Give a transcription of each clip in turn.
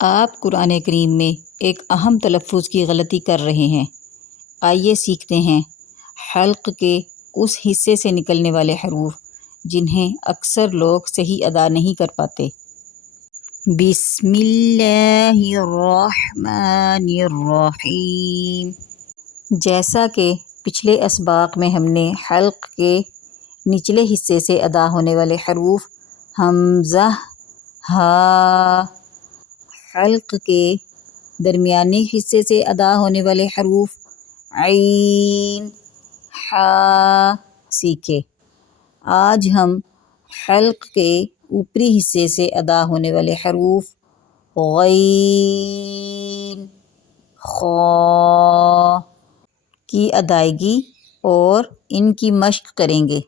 آپ قرآن کریم میں ایک اہم تلفظ کی غلطی کر رہے ہیں۔ آئیے سیکھتے ہیں حلق کے اس حصے سے نکلنے والے حروف جنہیں اکثر لوگ صحیح ادا نہیں کر پاتے۔ بسم اللہ الرحمن الرحیم۔ جیسا کہ پچھلے اسباق میں ہم نے حلق کے نچلے حصے سے ادا ہونے والے حروف حمزہ، ہا، حلق کے درمیانی حصے سے ادا ہونے والے حروف عین، حا سیکھے۔ آج ہم حلق کے اوپری حصے سے ادا ہونے والے حروف غین، خا کی ادائیگی اور ان کی مشق کریں گے۔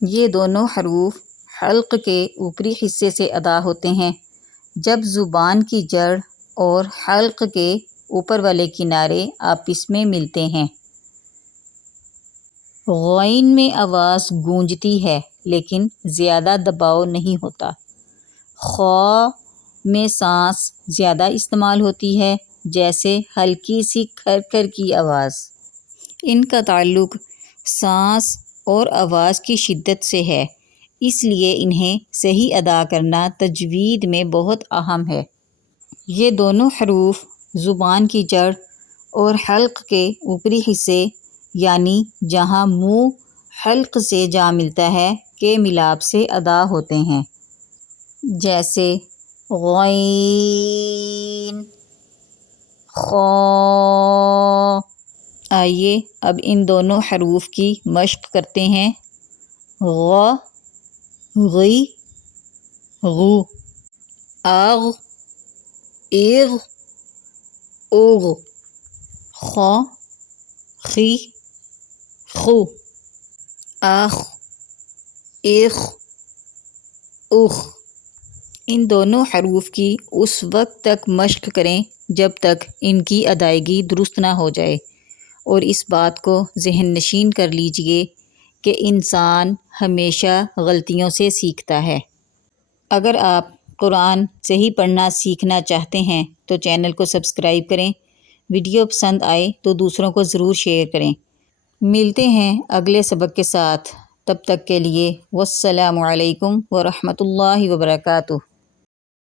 یہ دونوں حروف حلق کے اوپری حصے سے ادا ہوتے ہیں جب زبان کی جڑ اور حلق کے اوپر والے کنارے آپس میں ملتے ہیں۔ غین میں آواز گونجتی ہے لیکن زیادہ دباؤ نہیں ہوتا۔ خا میں سانس زیادہ استعمال ہوتی ہے، جیسے ہلکی سی کھر کھر کی آواز۔ ان کا تعلق سانس اور آواز کی شدت سے ہے، اس لیے انہیں صحیح ادا کرنا تجوید میں بہت اہم ہے۔ یہ دونوں حروف زبان کی جڑ اور حلق کے اوپری حصے یعنی جہاں منہ حلق سے جا ملتا ہے کے ملاپ سے ادا ہوتے ہیں، جیسے غین، خا۔ آئیے اب ان دونوں حروف کی مشق کرتے ہیں۔ غ، غی، غو، آغ، ایغ، اوغ، خا، خی، خو، آخ، ایخ، اوخ۔ ان دونوں حروف کی اس وقت تک مشق کریں جب تک ان کی ادائیگی درست نہ ہو جائے، اور اس بات کو ذہن نشین کر لیجئے کہ انسان ہمیشہ غلطیوں سے سیکھتا ہے۔ اگر آپ قرآن صحیح پڑھنا سیکھنا چاہتے ہیں تو چینل کو سبسکرائب کریں، ویڈیو پسند آئے تو دوسروں کو ضرور شیئر کریں۔ ملتے ہیں اگلے سبق کے ساتھ، تب تک کے لیے والسلام علیکم ورحمۃ اللہ وبرکاتہ۔